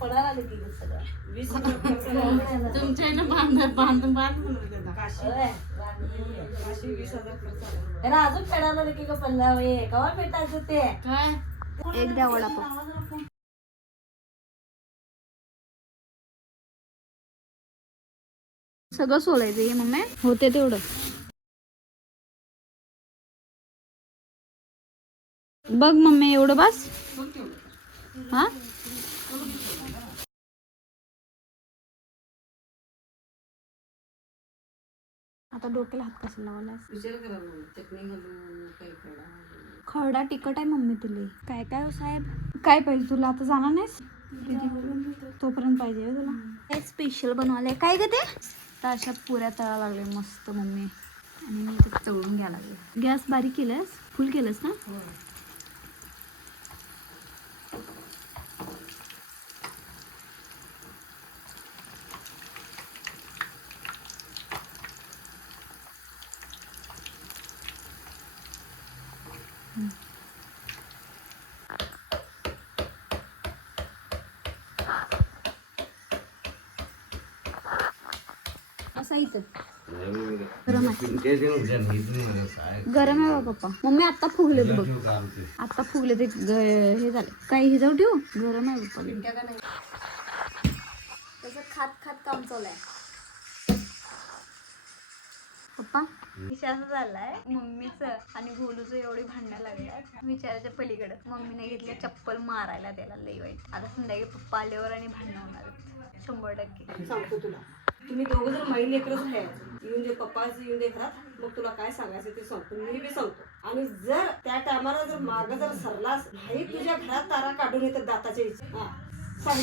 पडायला आले की सगळं 20 तुमच्या बांधून काशी 20,000 खर्च आला. त्याला अजून फेडायला आले की का पडला कवा फेटायचं ते काय एक द्या वडापाव. सगळं सोलायचं हे मम्मी होते तेवढं. बघ मम्मी एवढं बस. हा आता डोक्याला हात कसा लावला. विचार करा मग, चटणी घालून काही खडा खरडा तिखट आहे मम्मी तुला. काय काय हो साहेब, काय पाहिजे तुला? आता जाणार नाहीस तोपर्यंत पाहिजे हो तुला. काय स्पेशल बनवायला काय ग ते? तर अशा पुऱ्या तळा लागले मस्त मम्मी. आणि मी ते तळून घ्यायला लागले. गॅस बारीक केलंस, फुल केलंस ना? असा इथं गरम आहे. गरम आहे बा पप्पा. मम्मी आता फुगले बघ, आता फुगले ते हे झाले. काही हे जाऊ ठेवू, गरम आहे पप्पा. तसं खात खात काम चालू आहे पप्पा. विचार झालाय मम्मीचं आणि गोलूचं एवढी भांडणं लागल्यात विचाराच्या पलीकडे. मम्मीने घेतले चप्पल मारायला त्याला लई वाईट. आता संध्याकाळी पप्पा आल्यावर आणि भांडणं होणार 100%. सांगतो तुला. तुम्ही दोघं जर माई लेकरच आहे, येऊन दे पप्पाच येऊन दे घरात, मग तुला काय सांगायचं ते सांगतो. मी बी सांगतो. आणि जर त्या टायमाला जर मागं जर सरलास नाही, तुझ्या घरात तारा काढून येतात दाताच्या इथे. हा सांग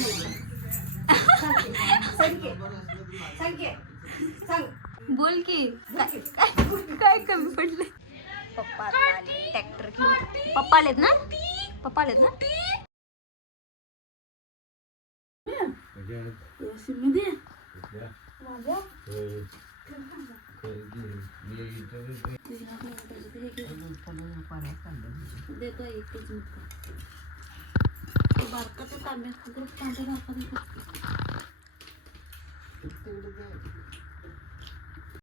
सांग बोल की काय कमी पडले. पप्पा आता आले ट्रॅक्टर घेऊन. पप्पा आलेत ना? पप्पा आलेत ना? देतो एकच बारकाचं तांब्या तांब्या